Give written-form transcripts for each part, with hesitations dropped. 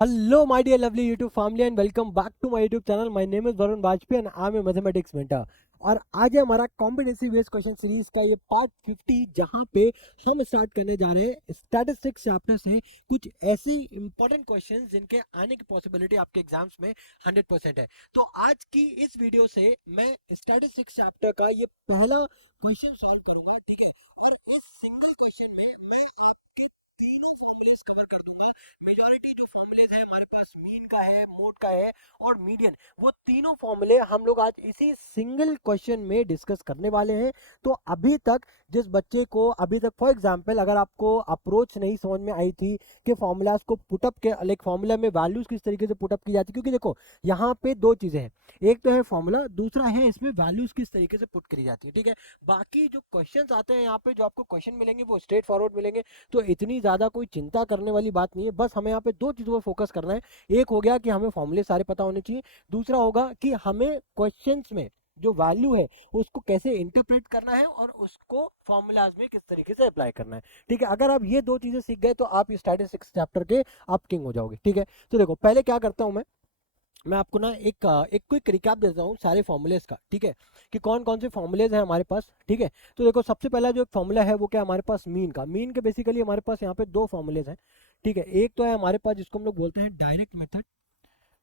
Hello, my dear lovely YouTube family and welcome back to my YouTube channel. My name is Varun Bajpayee and I'm a mathematics mentor. और आज है हमारा competency based question series का ये part 50, जहां पे हम start करने जा रहे हैं स्टैटिस्टिक्स चैप्टर से कुछ ऐसे इंपॉर्टेंट क्वेश्चंस जिनके आने की पॉसिबिलिटी आपके एग्जाम्स में 100% है। तो आज की इस वीडियो से मैं स्टैटिस्टिक्स चैप्टर का ये पहला क्वेश्चन सॉल्व करूंगा, ठीक है। और इस सिंगल क्वेश्चन में मैं आपके तीनों फॉर्मूलेस कवर कर दूंगा। मेजॉरिटी जो फॉर्मूलेज है हमारे पास मीन का है, मोड का है और मीडियन, वो तीनों फॉर्मूले हम लोग आज इसी सिंगल क्वेश्चन में डिस्कस करने वाले हैं। तो अभी तक जिस बच्चे को अभी तक फॉर एग्जांपल अगर आपको अप्रोच नहीं समझ में आई थी कि फॉर्मूलाज को पुटअप के लाइक फॉर्मूला में वैल्यूज किस तरीके से पुटअप की जाती है, क्योंकि देखो यहाँ पे दो चीजें हैं, एक तो है फॉर्मूला, दूसरा है इसमें वैल्यूज किस तरीके से पुट करी जाती है, ठीक है। बाकी जो क्वेश्चंस आते हैं यहाँ पे, जो आपको क्वेश्चन मिलेंगे वो स्ट्रेट फॉरवर्ड मिलेंगे, तो इतनी ज्यादा कोई चिंता करने वाली बात नहीं है। बस हमें यहाँ पे दो चीजों पर फोकस करना है। एक हो गया कि हमें फॉर्मूले सारे पता होने चाहिए, दूसरा होगा कि हमें क्वेश्चंस में जो वैल्यू है उसको कैसे इंटरप्रेट करना है और उसको फॉर्मूलाज में किस तरीके से अप्लाई करना है, ठीक है। अगर आप ये दो चीजें सीख गए तो आप स्टैटिस्टिक्स चैप्टर के आप किंग हो जाओगे, ठीक है। तो देखो पहले क्या करता हूं मैं आपको ना एक क्विक रिकैप देता हूँ सारे फॉर्मूलेज का, ठीक है, कि कौन कौन से फॉर्मूलेज हैं हमारे पास, ठीक है। तो देखो सबसे पहला जो फॉर्मूला है वो क्या है हमारे पास, मीन का। मीन के बेसिकली हमारे पास यहाँ पे दो फॉर्मूलेज हैं, ठीक है। एक तो है हमारे पास जिसको हम लोग बोलते हैं डायरेक्ट मेथड,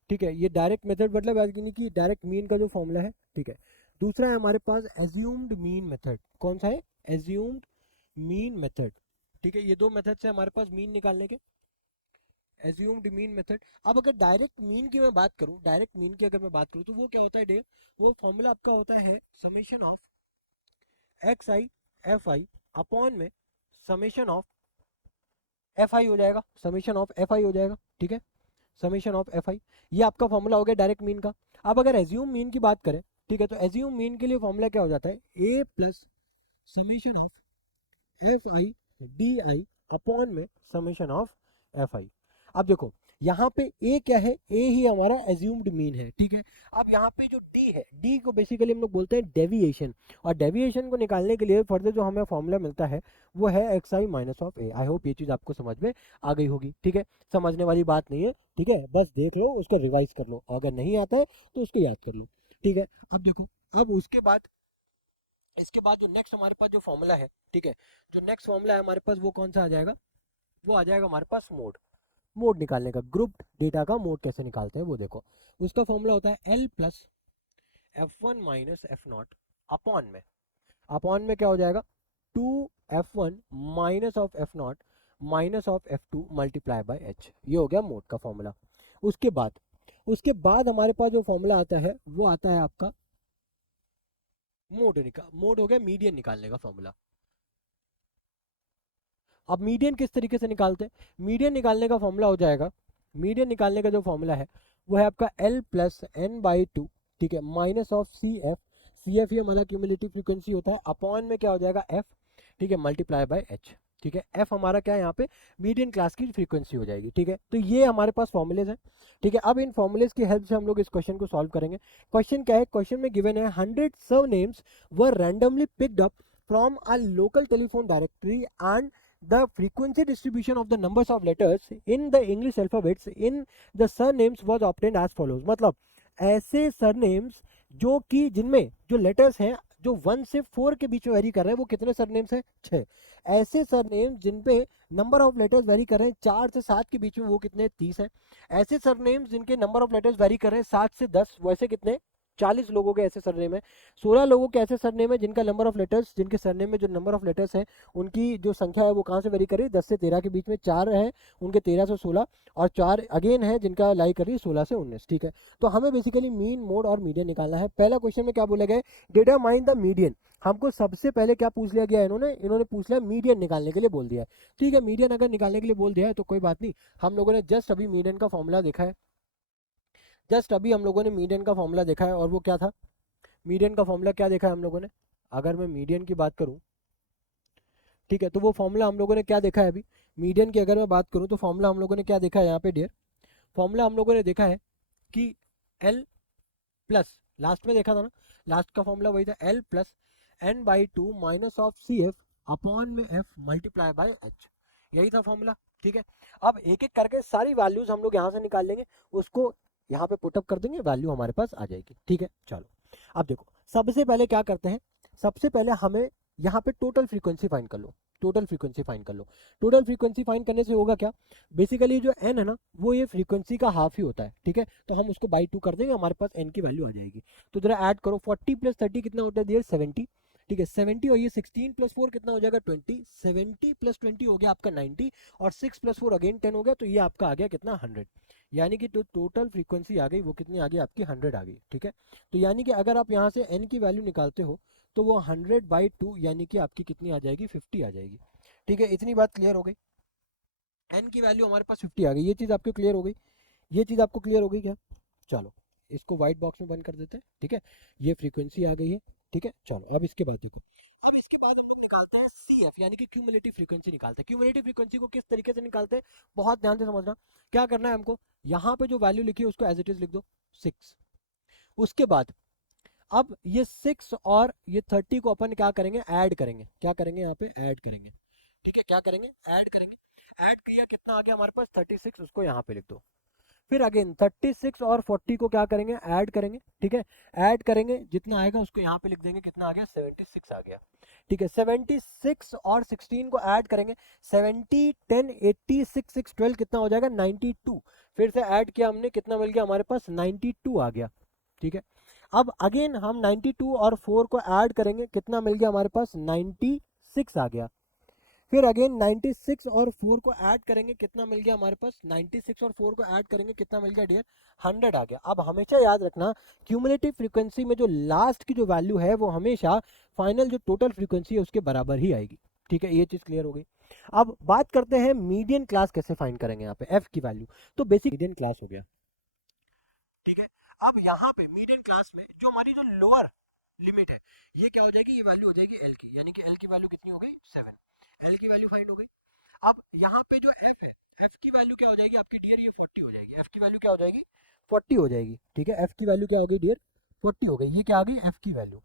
ठीक है। ये डायरेक्ट मेथड मतलब यानी कि डायरेक्ट मीन का जो फॉर्मूला है, ठीक है। दूसरा है हमारे पास एज्यूम्ड मीन मेथड। कौन सा है? एज्यूम्ड मीन मेथड, ठीक है। ये दो मेथड से हमारे पास मीन निकालने के, एज्यूम्ड मीन मेथड। अब अगर डायरेक्ट मीन की मैं बात करूं, डायरेक्ट मीन की अगर मैं बात करूं तो वो क्या होता है डियर, वो फॉर्मूला आपका होता है summation of x I F I upon में समीशन ऑफ एफ आई हो जाएगा, समीशन ऑफ एफ आई हो जाएगा, ठीक है। समीशन ऑफ एफ आई, ये आपका फॉर्मूला हो गया डायरेक्ट मीन का। अब अगर एज्यूम मीन की बात करें, ठीक है, तो एज्यूम मीन के लिए फॉर्मूला क्या हो जाता है, A plus summation of F I D I upon में समीशन ऑफ एफ आई। अब देखो यहाँ पे ए क्या है, ए ही हमारा एज्यूम्ड मीन है, ठीक है। अब यहाँ पे जो डी है, डी को बेसिकली हम लोग बोलते हैं डेविएशन, और डेविएशन को निकालने के लिए फर्दर जो हमें फॉर्मूला मिलता है वो है x I minus of A. I hope ये चीज आपको समझ में आ गई होगी, ठीक है। समझने वाली बात नहीं है, ठीक है, बस देख लो, उसको रिवाइज कर लो, अगर नहीं आता है तो उसको याद कर लो, ठीक है। अब देखो, अब उसके बाद इसके बाद जो नेक्स्ट हमारे पास जो फॉर्मूला है, ठीक है, जो नेक्स्ट फॉर्मूला है हमारे पास वो कौन सा आ जाएगा, वो आ जाएगा हमारे पास मोड। मोड निकालने का, ग्रुप डेटा का मोड कैसे निकालते हैं वो देखो। उसका फॉर्मूला होता है L plus F one minus F naught upon में, अपॉन में क्या हो जाएगा, two F one minus of F naught minus of F two multiply by H. ये हो गया मोड का फॉर्मूला। उसके बाद हमारे पास जो फॉर्मूला आता है वो आता है आपका मोड हो गया मीडियन निकालने का फॉर्मूला। अब मीडियन किस तरीके से निकालते हैं, मीडियन निकालने का फॉर्मूला हो जाएगा, मीडियन निकालने का जो फॉर्मूला है वो है आपका L plus N by two, ठीक है, minus of C F, C F ये हमारा क्यूमुलेटिव फ्रीक्वेंसी होता है, अपॉन में क्या हो जाएगा एफ, ठीक है, मल्टीप्लाई बाय एच, ठीक है। एफ हमारा क्या है यहाँ पे, मीडियन क्लास की फ्रीक्वेंसी हो जाएगी, ठीक है। तो ये हमारे पास फॉर्मुलेज हैं, ठीक है। अब इन फॉर्मुलेज की हेल्प से हम लोग इस क्वेश्चन को सॉल्व करेंगे। क्वेश्चन क्या है, क्वेश्चन में गिवन है 100 surnames were randomly picked up from a local telephone directory and the frequency distribution of the numbers of letters in the English alphabets in the surnames was obtained as follows। मतलब ऐसे surnames जो कि जिनमें जो letters हैं जो 1 से 4 के बीच में वेरी कर रहे हैं, वो कितने सरनेम्स हैं, 6। ऐसे सरनेम्स जिन पे नंबर ऑफ लेटर्स वेरी कर रहे हैं 4 से 7 के बीच में, वो कितने, 30 है। ऐसे सरनेम्स जिनके नंबर ऑफ लेटर्स वेरी कर रहे हैं 7 से 10, वैसे कितने, 40 लोगों के ऐसे सरनेम है। 16 लोगों के ऐसे सरनेम है जिनका नंबर ऑफ लेटर्स, जिनके सरनेम में जो नंबर ऑफ लेटर्स है उनकी जो संख्या है वो कहाँ से वेरी कर रही है, 10 से 13 के बीच में। 4 है उनके 13 से 16, और 4 अगेन है जिनका लाई कर रही है 16 से 19, ठीक है। तो हमें बेसिकली मीन, मोड और मीडियन निकालना है। पहला क्वेश्चन में क्या बोला गया है, डिटरमाइन द मीडियन। हमको सबसे पहले क्या पूछ लिया गया, इन्होंने पूछ लिया मीडियन निकालने के लिए बोल दिया है, ठीक है। मीडियन अगर निकालने के लिए बोल दिया है तो कोई बात नहीं, हम लोगों ने जस्ट अभी मीडियन का फॉर्मूला देखा है, जस्ट अभी हम लोगों ने मीडियन का फॉर्मूला देखा है, और वो क्या था, मीडियन का फॉर्मूला क्या देखा है हम लोगों ने, अगर मैं मीडियन की बात करूं, ठीक है, तो वो फॉर्मूला हम लोगों ने क्या देखा है अभी, मीडियन की अगर मैं बात करूं तो फॉर्मूला हम लोगों ने क्या देखा है यहाँ पे डियर, फॉर्मूला हम लोगों ने देखा है कि एल प्लस, लास्ट में देखा था ना, लास्ट का फॉर्मूला वही था, L plus N by two minus of C F upon में एफ मल्टीप्लाई बाय एच। यही था फॉर्मूला, ठीक है। अब एक एक करके सारी वैल्यूज हम लोग यहाँ से निकाल लेंगे, उसको यहाँ पे पुटअप कर देंगे, वैल्यू हमारे पास आ जाएगी, ठीक है। चलो अब देखो, सबसे पहले क्या करते हैं, सबसे पहले हमें यहाँ पे टोटल फ्रीक्वेंसी फाइंड कर लो, टोटल फ्रीक्वेंसी फाइंड कर लो। टोटल फ्रीक्वेंसी फाइंड करने से होगा क्या, बेसिकली जो एन है ना वो ये फ्रीक्वेंसी का हाफ ही होता है, ठीक है। तो हम उसको बाई 2 कर देंगे, हमारे पास एन की वैल्यू आ जाएगी। तो जरा ऐड करो, 40 + 30 कितना होता है डियर, 70, ठीक है। 70 और ये 16 + 4 कितना हो जाएगा 20, 70 + 20 हो गया आपका 90, और 6 + 4 अगेन 10 हो गया, तो ये आपका आ गया कितना 100। यानी कि जो टोटल फ्रीक्वेंसी आ गई वो कितनी आ गई आपकी 100 आ गई, ठीक है। तो यानी कि अगर आप यहाँ से एन की वैल्यू निकालते हो तो वो 100/2 यानी कि आपकी कितनी आ जाएगी 50 आ जाएगी, ठीक है। इतनी बात क्लियर हो गई, एन की वैल्यू हमारे पास 50 आ गई, ये चीज़ आपको क्लियर हो गई, ये चीज़ आपको क्लियर हो गई क्या। चलो इसको व्हाइट बॉक्स में बंद कर देते हैं, ठीक है। ये फ्रीक्वेंसी आ गई है, ठीक है। चलो अब इसके बाद देखो, अब इसके बाद हम लोग निकालते हैं सी एफ, यानी कि क्यूमुलेटिव फ्रीक्वेंसी निकालते हैं। क्यूमुलेटिव फ्रीक्वेंसी को किस तरीके से निकालते हैं, बहुत ध्यान से समझना। क्या करना है हमको, यहाँ पे जो वैल्यू लिखी है उसको एज इट इज लिख दो 6। उसके बाद अब ये 6 और ये 30 को अपन क्या करेंगे, ऐड करेंगे, क्या करेंगे यहाँ पे ऐड करेंगे, ठीक है। क्या करेंगे, ऐड करेंगे। ऐड किया कितना आ गया हमारे पास 36, उसको यहाँ पे लिख दो। फिर अगेन 36 और 40 को क्या करेंगे, ऐड करेंगे, ठीक है। ऐड करेंगे, जितना आएगा उसको यहाँ पे लिख देंगे, कितना आ गया 76 आ गया, ठीक है। 76 और 16 को ऐड करेंगे, 70 10 80 6 6 12 कितना हो जाएगा 92। फिर से ऐड किया हमने, कितना मिल गया हमारे पास 92 आ गया, ठीक है। अब अगेन हम 92 और 4 को ऐड करेंगे, कितना मिल गया हमारे पास 96 आ गया। फिर अगेन 96 और 4 को ऐड करेंगे, कितना मिल गया हमारे पास 96 और 4 को ऐड करेंगे, कितना मिल गया डियर 100 आ गया। अब हमेशा याद रखना, क्यूमुलेटिव फ्रीक्वेंसी में जो लास्ट की जो वैल्यू है वो हमेशा फाइनल जो टोटल फ्रीक्वेंसी है उसके बराबर ही आएगी, ठीक है। ये चीज क्लियर हो गई। अब बात करते हैं मीडियन क्लास कैसे फाइंड करेंगे, यहाँ पे एफ की वैल्यू। तो बेसिक मीडियन क्लास हो गया, ठीक है। अब यहाँ पे मीडियन क्लास में जो हमारी जो लोअर लिमिट है ये क्या हो जाएगी, ये वैल्यू हो जाएगी एल की, यानी कि एल की वैल्यू कितनी हो गई 7, एल की वैल्यू फाइंड हो गई। अब यहाँ पे जो एफ है, एफ की वैल्यू क्या हो जाएगी आपकी डियर, ये 40 हो जाएगी, एफ की वैल्यू क्या हो जाएगी 40 हो जाएगी, ठीक है। एफ की वैल्यू क्या हो गई डियर 40 हो गई, ये क्या आ गई एफ की वैल्यू।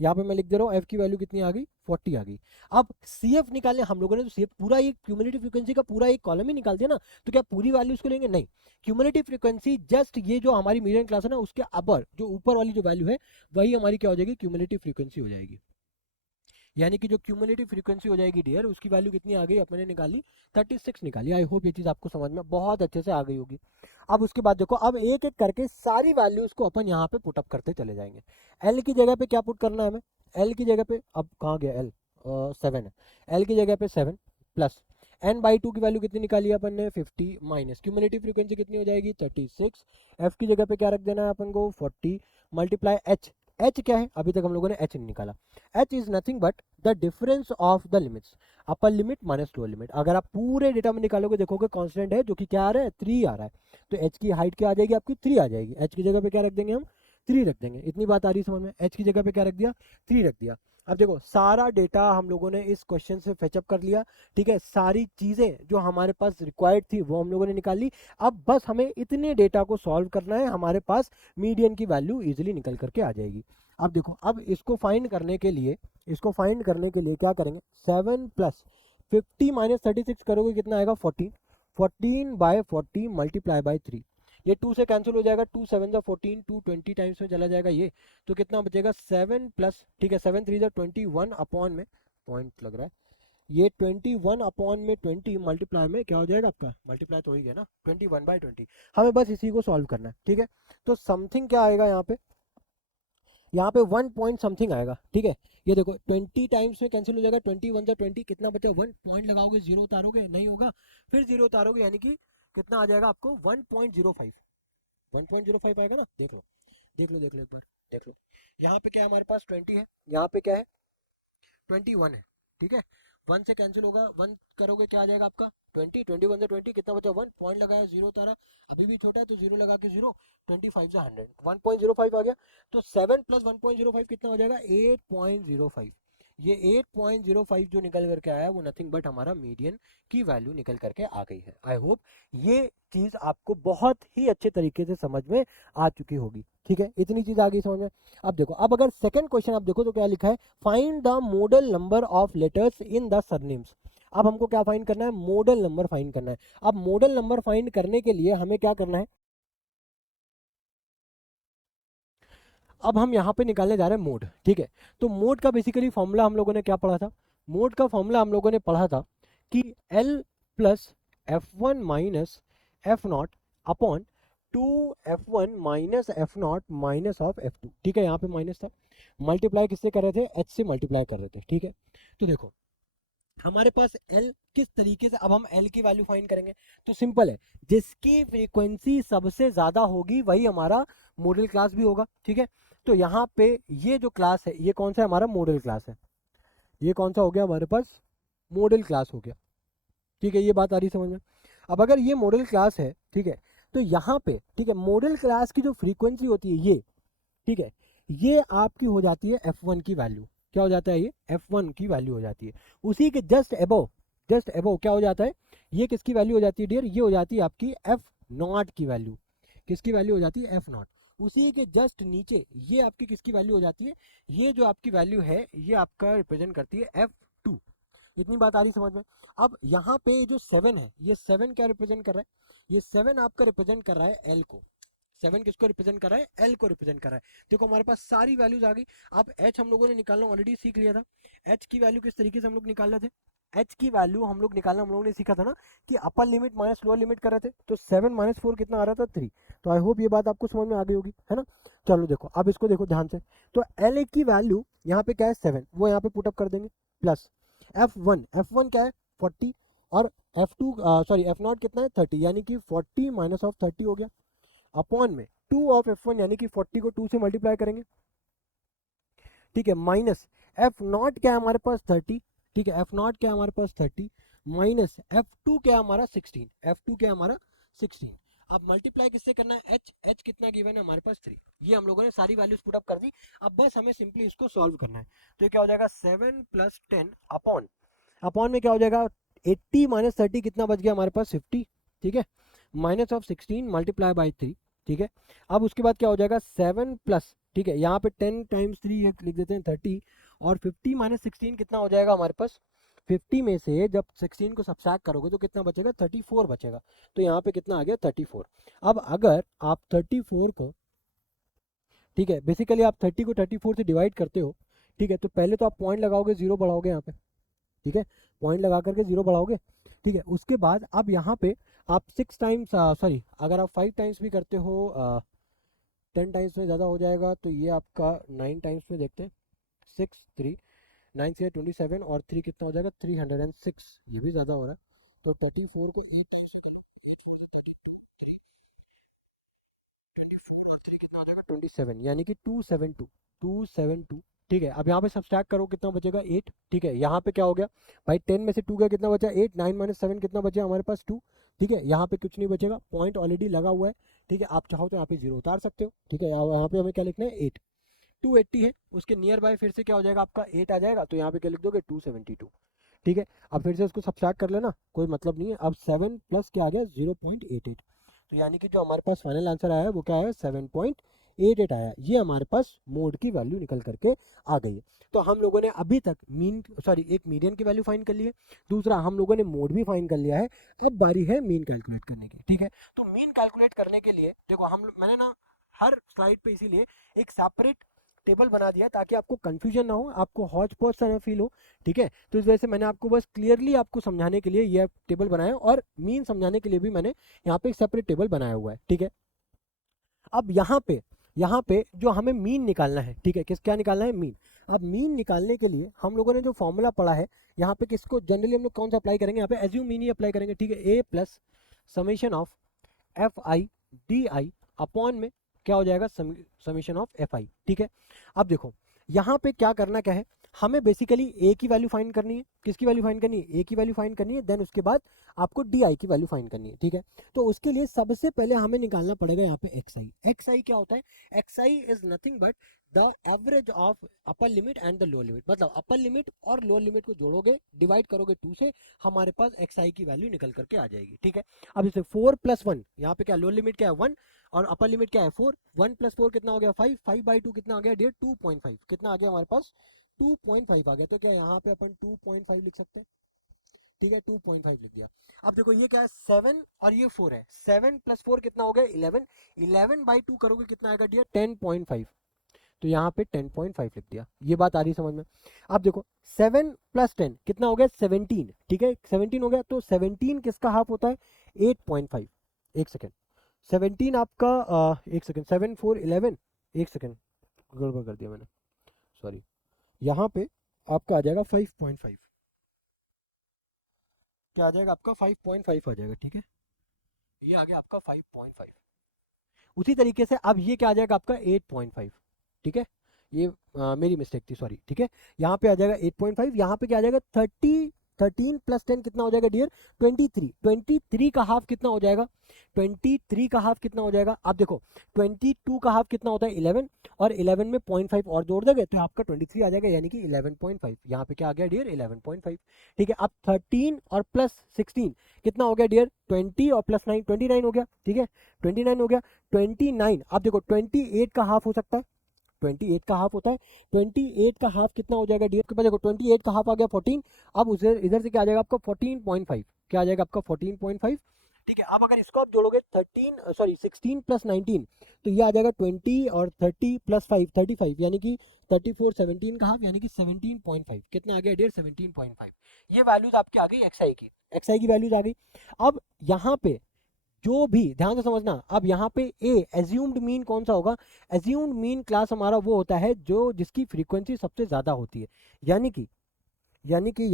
यहाँ पे मैं लिख दे रहा हूँ एफ की वैल्यू कितनी आ गई 40 आ गई। अब सी एफ निकालने हम लोगों ने, तो सी एफ पूरा एक क्यूमुलेटिव फ्रीक्वेंसी का पूरा एक कॉलम ही निकाल दिया ना, तो क्या पूरी वैल्यू उसको लेंगे, नहीं। क्यूमुलेटिव फ्रीक्वेंसी जस्ट ये जो हमारी मीडियन क्लास है ना उसके अपर जो ऊपर वाली जो वैल्यू है वही हमारी क्या हो जाएगी क्यूमुलेटिव फ्रीक्वेंसी हो जाएगी। यानी कि जो क्यूमुलेटिव फ्रीक्वेंसी हो जाएगी डियर, उसकी वैल्यू कितनी आ गई अपने निकाली 36 निकाली। आई होप ये चीज़ आपको समझ में बहुत अच्छे से आ गई होगी। अब उसके बाद देखो, अब एक एक करके सारी वैल्यूज को अपन यहाँ पे पुटअप करते चले जाएंगे। एल की जगह पे क्या पुट करना है हमें, एल की जगह पे अब कहाँ गया एल, 7 है, एल की जगह पे 7 प्लस n/2 की वैल्यू कितनी निकाली है अपन ने 50 माइनस क्यूमुलेटिव फ्रीक्वेंसी कितनी हो जाएगी 36। एफ की जगह पे क्या रख देना है अपन को 40 मल्टीप्लाई एच, एच क्या है अभी तक हम लोगों ने एच नहीं निकाला, H is nothing but the difference of the limits, upper limit minus lower limit. अगर आप पूरे डेटा में निकालोगे देखोगे कांस्टेंट है जो कि क्या आ रहा है 3 आ रहा है, तो एच की हाइट क्या आ जाएगी आपकी 3 आ जाएगी। एच की जगह पे क्या रख देंगे हम 3 रख देंगे। इतनी बात आ रही है समझ में, एच की जगह पे क्या रख दिया 3 रख दिया। अब देखो सारा डेटा हम लोगों ने इस क्वेश्चन से फेचअप कर लिया, ठीक है। सारी चीजें जो हमारे पास रिक्वायर्ड थी वो हम लोगों ने निकाली। अब बस हमें इतने डेटा को सॉल्व करना है, हमारे पास मीडियन की वैल्यू इजीली निकल करके आ जाएगी। अब देखो, अब इसको फाइंड करने के लिए, इसको फाइंड करने के लिए क्या करेंगे 7 प्लस 50 माइनस 36 करोगे कितना आएगा 14, 14/40 मल्टीप्लाई बाय 3, ये 2 से कैंसिल हो जाएगा, 2 7 जा 14, 2 20 टाइम्स में चला जाएगा ये, तो कितना बचेगा 7 प्लस, ठीक है 7 3 जा 21 अपॉन में, पॉइंट लग रहा है ये 21 अपॉन में 20 मल्टीप्लाई में क्या हो जाएगा आपका, मल्टीप्लाई तो हो ही गया ना 21/20। हमें बस इसी को सॉल्व करना है, ठीक है। तो समथिंग क्या आएगा यहाँ पे, यहाँ पे 1 पॉइंट समथिंग आएगा, ठीक है। ये देखो 20 टाइम्स में कैंसिल हो जाएगा, 21 जा 20 कितना बचा 1 पॉइंट लगाओगे, जीरो उतारोगे नहीं होगा, फिर जीरो उतारोगे यानी कि कितना आ जाएगा आपको 1.05, 1.05 आएगा ना। देख लो देख लो देख लो एक बार देख लो, यहाँ पे क्या है हमारे पास 20 है, यहाँ पे क्या है 21 है, ठीक है। 1 से कैंसिल होगा, 1 करोगे क्या आ जाएगा आपका 20, 21 से 20 कितना बचा 1 पॉइंट लगाया, जीरो उतारा, अभी भी छोटा है तो जीरो लगा के जीरो, 25 से 100 1.05 आ गया। तो 7 प्लस 1.05 कितना हो जाएगा 8.05। ये 8.05 जो निकल करके आया वो नथिंग बट हमारा मीडियन की वैल्यू निकल करके आ गई है। आई होप ये चीज आपको बहुत ही अच्छे तरीके से समझ में आ चुकी होगी, ठीक है। इतनी चीज आ गई समझ में। अब देखो, अब अगर सेकंड क्वेश्चन आप देखो तो क्या लिखा है, find the model number of letters in the surnames. अब हमको क्या फाइंड करना है, मॉडल नंबर फाइंड करना है। अब मॉडल नंबर फाइंड करने के लिए हमें क्या करना है, अब हम यहाँ पे निकालने जा रहे हैं मोड, ठीक है। तो मोड का बेसिकली फॉर्मूला हम लोगों ने क्या पढ़ा था, मोड का फॉर्मूला हम लोगों ने पढ़ा था कि L plus F one minus F naught upon 2f1 minus F naught minus of f2, ठीक है। यहाँ पे माइनस था, मल्टीप्लाई किससे कर रहे थे, h से मल्टीप्लाई कर रहे थे, ठीक है। तो देखो हमारे पास L किस तरीके से, अब हम L की वैल्यू फाइंड करेंगे तो सिंपल है, जिसकी फ्रीक्वेंसी सबसे ज्यादा होगी वही हमारा मॉडल क्लास भी होगा, ठीक है। तो यहाँ पे ये जो क्लास है ये कौन सा है, हमारा मॉडल क्लास है। ये कौन सा हो गया हमारे पास, मॉडल क्लास हो गया, ठीक है। ये बात आ रही समझ में। अब अगर ये मॉडल क्लास है, ठीक है, तो यहाँ पे ठीक है मॉडल क्लास की जो फ्रीक्वेंसी होती है ये, ठीक है, ये आपकी हो जाती है F1 की वैल्यू, क्या हो जाता है, ये F1 की वैल्यू हो जाती है। उसी के जस्ट अबव क्या हो जाता है, ये किसकी वैल्यू हो जाती है डियर, ये हो जाती है आपकी F0 की वैल्यू, किसकी वैल्यू हो जाती है, F0। उसी के जस्ट नीचे ये आपकी किसकी वैल्यू हो जाती है, ये जो आपकी वैल्यू है ये आपका रिप्रेजेंट करती है F2। इतनी बात आ रही समझ में। अब यहाँ पे जो 7 है, ये 7 क्या रिप्रेजेंट कर रहा है, ये 7 आपका रिप्रेजेंट कर रहा है एल को। 7 किसको रिप्रेजेंट कर रहा है, एल को रिप्रेजेंट कर रहा है। देखो हमारे पास सारी वैल्यूज आ गई। अब एच हम लोगों ने निकालना ऑलरेडी सीख लिया था। एच की वैल्यू किस तरीके से हम लोग निकाल रहे थे, एच की वैल्यू हम लोग निकालना हम लोगों ने सीखा था ना कि upper limit minus lower limit कर रहे थे। तो 7 माइनस 4 कितना आ रहा था, 3। तो आई होप ये बात आपको समझ में आ गई होगी, है ना। चलो देखो अब इसको देखो ध्यान से। तो एल की वैल्यू यहाँ पे क्या है 7, वो यहाँ पे पुटअप कर देंगे, प्लस एफ वन क्या है 40, और F2 सॉरी F0 कितना है 30, यानी कि 40 माइनस ऑफ 30 हो गया, अपॉन में 2 ऑफ F1 यानी कि 40 को 2 से मल्टीप्लाई करेंगे, ठीक है, माइनस F0 क्या है हमारे पास 30, ठीक है, F0 क्या है हमारे पास 30, माइनस F2 क्या है हमारा 16, F2 क्या है हमारा 16। अब मल्टीप्लाई किससे करना है, h कितना गिवन है हमारे पास 3। ये हम लोगों ने सारी वैल्यूज पुट अप कर दी। अब बस हमें सिंपली इसको सॉल्व करना है। तो ये क्या हो जाएगा 7 प्लस 10 अपॉन, अपॉन में क्या हो जाएगा 80 माइनस 30 कितना बच गया हमारे पास 50, ठीक है, माइनस ऑफ 16 मल्टीप्लाई बाई 3, ठीक है। अब उसके बाद क्या हो जाएगा 7 प्लस, ठीक है, यहाँ पे 10 टाइम्स 3 लिख देते हैं 30, और 50 माइनस 16 कितना हो जाएगा हमारे पास, 50 में से जब 16 को सब्सट्रैक्ट करोगे तो कितना बचेगा 34 बचेगा। तो यहाँ पे कितना आ गया 34। अब अगर आप 34 को, ठीक है, बेसिकली आप 30 को 34 से डिवाइड करते हो, ठीक है, तो पहले तो आप पॉइंट लगाओगे, जीरो बढ़ाओगे यहाँ पे, ठीक है, पॉइंट लगा करके जीरो बढ़ाओगे, ठीक है। उसके बाद अब यहाँ पे आप 6 टाइम्स सॉरी अगर आप 5 टाइम्स भी करते हो 10 टाइम्स में ज़्यादा हो जाएगा, तो ये आपका 9 टाइम्स में देखते हैं, 6 3 9 से 27, और 3 कितना हो जाएगा 306, ये भी ज़्यादा हो रहा है। तो 34 को 8 24 और 3 कितना हो जाएगा 27, यानी कि 272, ठीक है। अब यहाँ पे सब्सट्रैक्ट करो कितना बचेगा 8, ठीक है। यहाँ पे क्या हो गया भाई 10 में से 2 गया कितना बचा 8, 9 माइनस 7 कितना बचा हमारे पास 2, ठीक है। यहाँ पे कुछ नहीं बचेगा, पॉइंट ऑलरेडी लगा हुआ है, ठीक है। आप चाहो तो यहाँ पे जीरो उतार सकते हो, ठीक है। यहाँ पे हमें क्या लिखना है 8, 280 है, उसके नियर बाय फिर से क्या हो जाएगा आपका 8 आ जाएगा, तो यहाँ पे क्या लिख दोगे 272, ठीक है। अब फिर से उसको सब्सट्रैक्ट कर लेना, कोई मतलब नहीं है। अब 7 प्लस क्या आ गया 0.88, तो यानी कि जो हमारे पास फाइनल आंसर आया है वो क्या है 7.88 आया। ये हमारे पास मोड की वैल्यू निकल करके आ गई है। तो हम लोगों ने अभी तक मीन सॉरी एक मीडियन की वैल्यू फाइंड कर ली है, दूसरा हम लोगों ने मोड भी फाइंड कर लिया है। अब बारी है मीन कैलकुलेट करने की, ठीक है। तो मीन कैलकुलेट करने के लिए देखो मैंने ना हर स्लाइड पे इसीलिए एक सेपरेट टेबल बना दिया ताकि आपको कंफ्यूजन ना हो, आपको हौच पौच सा ना फील हो, ठीक है। तो इस वजह से मैंने आपको बस क्लियरली आपको समझाने के लिए ये टेबल बनाया, और मीन समझाने के लिए भी मैंने यहाँ पे एक सेपरेट टेबल बनाया हुआ है, ठीक है। अब यहाँ पे जो हमें मीन निकालना है, ठीक है, किस क्या निकालना है मीन। अब मीन निकालने के लिए हम लोगों ने जो फॉर्मूला पढ़ा है, यहाँ पे किसको जनरली हम लोग कौन सा अप्लाई करेंगे, यहाँ पे एज्यूम मीन ही अप्लाई करेंगे, ठीक है। A plus summation of F I D I upon में क्या हो जाएगा समेशन ऑफ एफ आई, ठीक है। अब देखो यहाँ पे क्या करना क्या है, हमें बेसिकली ए की वैल्यू फाइंड करनी है, किसकी वैल्यू फाइंड करनी है, ए की वैल्यू फाइंड करनी है, देन उसके बाद आपको डी आई की वैल्यू फाइंड करनी है, ठीक है। तो उसके लिए सबसे पहले हमें निकालना पड़ेगा यहाँ पे एक्स आई। एक्स आई क्या होता है, x I is nothing but the average of upper limit and the lower limit, मतलब अपर लिमिट और लोअर लिमिट को जोड़ोगे, डिवाइड करोगे 2 से, हमारे पास एक्स आई की वैल्यू निकल करके आ जाएगी, ठीक है। अब इसे 4 प्लस 1, यहाँ पे क्या लोअर लिमिट क्या है 1 और अपर लिमिट क्या है 4, 1 प्लस 4 कितना हो गया 5, 5/2 कितना आ गया डियर 2.5, कितना आ गया हमारे पास 2.5 आ गया। तो क्या यहाँ पे अपन 2.5 लिख सकते हैं, ठीक है 2.5 लिख दिया। अब देखो ये क्या है 7 और ये 4 है, 7 प्लस 4 कितना हो गया 11, 11/2 करोगे कितना आएगा डियर 10.5, तो यहाँ पे 10.5 लिख दिया। ये बात आ रही समझ में। अब देखो 7 प्लस 10 कितना हो गया 17, ठीक है 17 हो गया, तो 17 किसका हाफ होता है 8.5। एक सेकेंड 17 आपका एक सेकेंड 7 4 11, एक सेकेंड गड़बड़ कर दिया मैंने, सॉरी। यहाँ पे आपका आ जाएगा 5.5, क्या आ जाएगा आपका 5.5 आ जाएगा, ठीक है ये आ गया आपका 5.5। उसी तरीके से अब ये क्या आ जाएगा आपका 8.5, ठीक है ये मेरी मिस्टेक थी सॉरी, ठीक है यहाँ पे आ जाएगा 8.5, यहाँ पे क्या आ जाएगा 13 प्लस 10 कितना हो जाएगा डियर 23, 23 का हाफ कितना हो जाएगा 23 का हाफ कितना हो जाएगा। आप देखो 22 का हाफ कितना होता है 11, और 11 में 0.5 और जोड़ दोगे तो आपका 23 आ जाएगा, यानी कि 11.5। यहाँ पे क्या आ गया डियर 11.5, ठीक है। अब 13 और प्लस 16 कितना हो गया डियर 20 और प्लस 9 29 हो गया, ठीक है 29 हो गया। 29 अब देखो 28 का हाफ हो सकता है, 28 का हाफ होता है, 28 का हाफ कितना हो जाएगा डियर के पास देखो 28 का हाफ आ गया 14। अब उसे इधर से क्या आ जाएगा आपका 14.5, क्या आ जाएगा आपका 14.5, ठीक है। अब अगर इसको आप जोड़ोगे 16 प्लस 19 तो ये आ जाएगा 20 और 30 प्लस 5 35, यानी कि 34 17 का हाफ यानी कि 17.5 कितना आ गया डियर 17.5। ये वैल्यूज आपकी आ गई एक्सआई की, एक्सआई की वैल्यूज आ गई। अब यहाँ पे जो भी ध्यान से समझना, अब यहाँ पे ए एज्यूम्ड मीन कौन सा होगा, एज्यूम्ड मीन क्लास हमारा वो होता है जो जिसकी फ्रीक्वेंसी सबसे ज्यादा होती है, यानी कि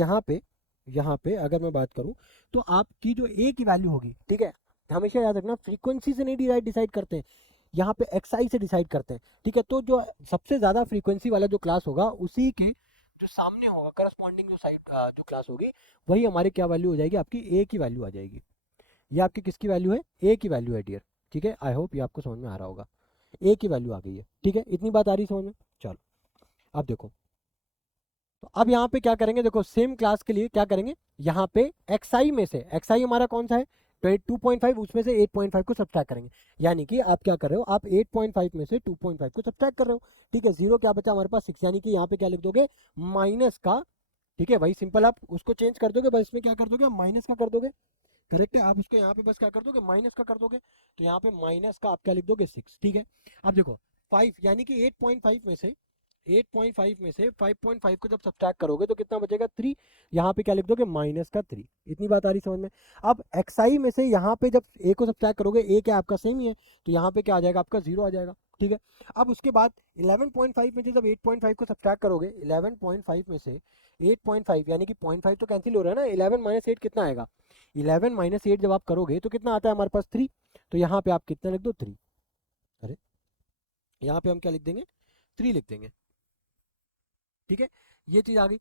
यहाँ पे अगर मैं बात करूं तो आपकी जो ए की वैल्यू होगी, ठीक है हमेशा याद रखना फ्रीक्वेंसी से नहीं डिसाइड करते हैं, यहाँ पे एक्सआई से डिसाइड करते हैं, ठीक है। तो जो सबसे ज्यादा फ्रीक्वेंसी वाला जो क्लास होगा उसी के जो सामने होगा करस्पॉन्डिंग जो साइड जो क्लास होगी वही हमारी क्या वैल्यू हो जाएगी आपकी ए की वैल्यू आ जाएगी। ये आपकी किसकी वैल्यू है ए की वैल्यू है डियर, ठीक है आई होप ये आपको समझ में आ रहा होगा, ए की वैल्यू आ गई है, ठीक है इतनी बात आ रही समझ में। चलो अब देखो, तो अब यहाँ पे क्या करेंगे देखो सेम क्लास के लिए क्या करेंगे, यहाँ पे एक्सआई में से एक्सआई हमारा कौन सा है 2.5, उसमें से 8.5 को सब्ट्रैक्ट करेंगे, यानी कि आप क्या कर रहे हो आप 8.5 में से 2.5 को सब्ट्रैक्ट कर रहे हो, ठीक है। जीरो क्या बचा हमारे पास 6, यानी कि यहाँ पे क्या लिख दोगे माइनस का, ठीक है वही सिंपल आप उसको चेंज कर दोगे बस इसमें क्या कर दोगे माइनस का कर दोगे, करेक्ट है। आप उसको यहाँ पे बस क्या कर दोगे माइनस का कर दोगे, तो यहाँ पे माइनस का आप क्या लिख दोगे 6, ठीक है। अब देखो 5 यानी कि 8.5 में से 5.5 को जब सब्ट्रैक्ट करोगे तो कितना बचेगा 3, यहाँ पे क्या लिख दोगे माइनस का 3। इतनी बात आ रही समझ में। अब एक्सआई में से यहाँ पे जब ए को सब्ट्रैक्ट करोगे ए क्या आपका सेम ही है, तो यहाँ पे क्या आ जाएगा आपका 0 आ जाएगा, ठीक है। अब उसके बाद 11.5 में से जब 8.5 को सब्ट्रैक्ट करोगे 11.5 में से 8.5 यानी कि 0.5 तो कैंसिल हो रहा है ना, 11 माइनस 8 कितना आएगा 11 माइनस 8 जब आप करोगे तो कितना आता है हमारे पास 3, तो यहाँ पे आप कितना लिख दो 3, अरे यहाँ पे हम क्या लिख देंगे 3 लिख देंगे, ठीक है ये चीज आ गई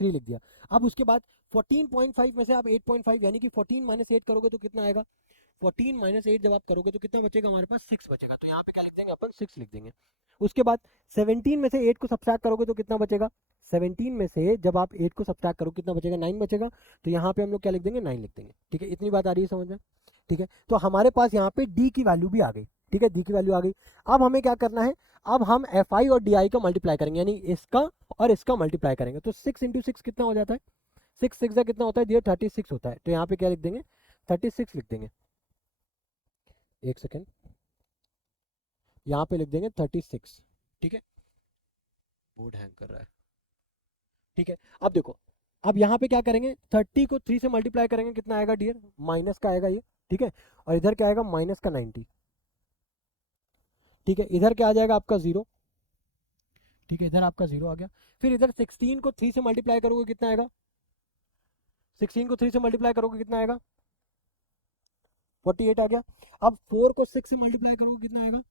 3 लिख दिया। अब उसके बाद 14.5 में से आप 8.5 यानी कि 14 माइनस 8 करोगे तो कितना आएगा 14 माइनस 8 जब आप करोगे तो कितना बचेगा हमारे पास 6 बचेगा, तो यहाँ पे क्या लिख देंगे अपन 6 लिख देंगे। उसके बाद 17 में से 8 को सब्ट्रैक्ट करोगे तो कितना बचेगा 17 में से जब आप 8 को सब्ट्रैक्ट करोगे कितना बचेगा 9 बचेगा, तो यहाँ पे हम लोग क्या लिख देंगे 9 लिख देंगे, ठीक है इतनी बात आ रही है समझ में, ठीक है। तो हमारे पास यहाँ पे डी की वैल्यू भी आ गई, ठीक है डी की वैल्यू आ गई। अब हमें क्या करना है, अब हम एफ आई और डी आई का मल्टीप्लाई करेंगे, यानी इसका और इसका मल्टीप्लाई करेंगे, तो 6 इंटू 6 कितना हो जाता है 6 6 कितना होता है डियर 36 होता है, तो यहाँ पे क्या लिख देंगे 36 लिख देंगे, एक सेकेंड यहाँ पे लिख देंगे 36, ठीक है बोर्ड हैंग कर रहा है, ठीक है। अब देखो अब यहाँ पे क्या करेंगे 30 को 3 से मल्टीप्लाई करेंगे कितना आएगा डियर माइनस का आएगा ये, ठीक है। और इधर क्या आएगा माइनस का 90, ठीक है। इधर क्या आ जाएगा आपका 0, ठीक है इधर आपका 0 आ गया। फिर इधर 16 को 3 से मल्टीप्लाई करोगे कितना आएगा 16 को 3 से मल्टीप्लाई करोगे कितना आएगा 48 आ गया। अब 4 को 6 से मल्टीप्लाई करोगे कितना आएगा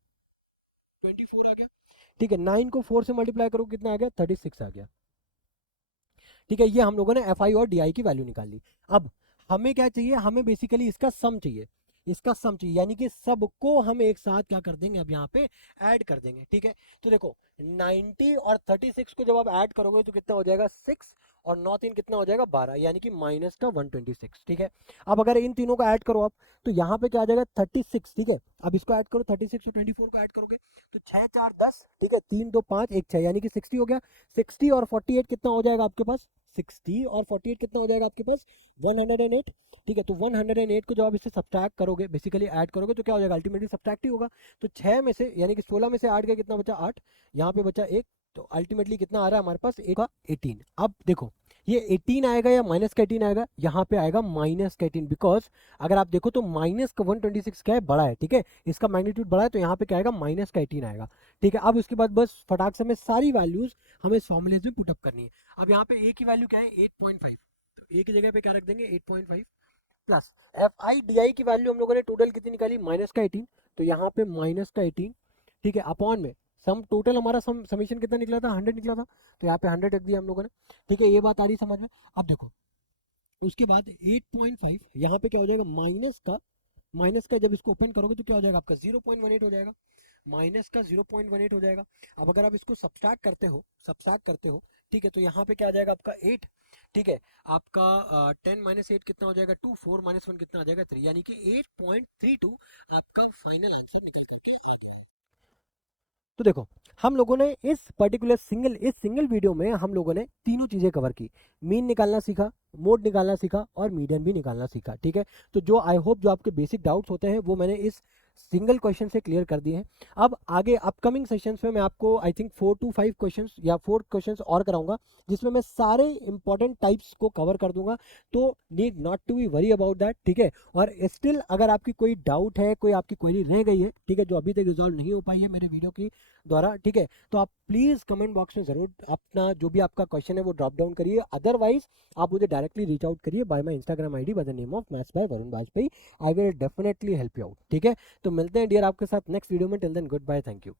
24 आ गया, ठीक है। 9 को 4 से मल्टीप्लाई करोगे कितना आ गया 36 आ गया, ठीक है। ये हम लोगों ने एफ आई और डी आई की वैल्यू निकाल ली। अब हमें क्या चाहिए, हमें बेसिकली इसका सम चाहिए, इसका सम चाहिए, यानी कि सबको हम एक साथ क्या कर देंगे अब यहाँ पे ऐड कर देंगे, ठीक है। तो देखो 90 और 36 को जब आप ऐड करोगे तो कितना हो जाएगा 6 और 9 3 कितना हो जाएगा 12, यानी कि माइनस का 126, ठीक है। अब अगर इन तीनों को ऐड करो आप तो यहाँ पे क्या आ जाएगा 36, ठीक है। अब इसको ऐड करो, 36 और 24 को ऐड करोगे तो 6 4 10, ठीक है, 3 2 5 1 6, यानी कि 60 हो गया। 60 और 48 कितना हो जाएगा आपके पास, 60 और 48 कितना हो जाएगा आपके पास, 108। ठीक है, तो 108 को जब आप इससे सब्ट्रैक्ट करोगे, बेसिकली ऐड करोगे, तो क्या हो जाएगा, अल्टीमेटली सब्ट्रैक्ट ही होगा। तो 6 में से यानी कि 16 में से 8 गया, कितना बचा, 8, यहाँ पे बचा 1, तो अल्टीमेटली कितना आ रहा है हमारे पास, एक का 18। अब देखो ये 18 आएगा या माइनस का 18 आएगा, यहाँ पे आएगा माइनस का 18, बिकॉज अगर आप देखो तो माइनस का 126 क्या है, बड़ा है, ठीक है, इसका मैग्नीट्यूड बड़ा है, तो यहाँ पे क्या आएगा, माइनस का 18 आएगा। ठीक है, अब उसके बाद बस फटाक से हमें सारी वैल्यूज हमें इस फॉर्मूलेज में पुटअप करनी है। अब यहाँ पे ए की वैल्यू क्या है, 8.5, तो ए की जगह पे क्या रख देंगे, 8.5 प्लस एफ आई डी आई की वैल्यू हम लोगों ने टोटल कितनी निकाली, माइनस का 18, तो यहाँ पे माइनस का 18, ठीक है, अपॉन में सम टोटल हमारा समीशन कितना निकला था, 100 निकला था, तो यहाँ पे 100 रख दिया हम लोगों ने। ठीक है, ये बात आ रही समझ में। अब देखो उसके बाद 8.5 यहाँ पे क्या हो जाएगा, माइनस का जब इसको ओपन करोगे तो क्या हो जाएगा आपका 0.18 हो जाएगा, माइनस का 0.18 हो जाएगा। अब अगर आप इसको सब्सट्रैक्ट करते हो, ठीक है, तो यहाँ पे क्या आ जाएगा आपका 8, ठीक है, आपका 10 माइनस 8 कितना हो जाएगा 2, 4 माइनस 1 कितना आ जाएगा 3, यानी कि 8.32 आपका फाइनल आंसर निकल करके आ गया है। तो देखो हम लोगों ने इस सिंगल वीडियो में हम लोगों ने तीनों चीजें कवर की, मीन निकालना सीखा, मोड निकालना सीखा और मीडियन भी निकालना सीखा। ठीक है, तो जो आई होप जो आपके बेसिक डाउट्स होते हैं वो मैंने इस सिंगल क्वेश्चन से क्लियर कर दिए हैं। अब आगे अपकमिंग सेशंस में मैं आपको आई थिंक 4 to 5 क्वेश्चंस या 4 क्वेश्चंस और कराऊंगा, जिसमें मैं सारे इंपॉर्टेंट टाइप्स को कवर कर दूंगा, तो need not to be worry about that. ठीक है, और स्टिल अगर आपकी कोई डाउट है, कोई आपकी क्वेरी रह गई है, ठीक है, जो अभी तक रिजॉल्व नहीं हो पाई है मेरे वीडियो की द्वारा, ठीक है, तो आप प्लीज कमेंट बॉक्स में जरूर अपना जो भी आपका क्वेश्चन है वो ड्रॉप डाउन करिए। अदरवाइज आप मुझे डायरेक्टली रीच आउट करिए by my Instagram ID by the name of maths by Varun Vajpayee. I will definitely help you out. ठीक है, तो मिलते हैं डियर आपके साथ नेक्स्ट वीडियो में। Till then good bye, thank you.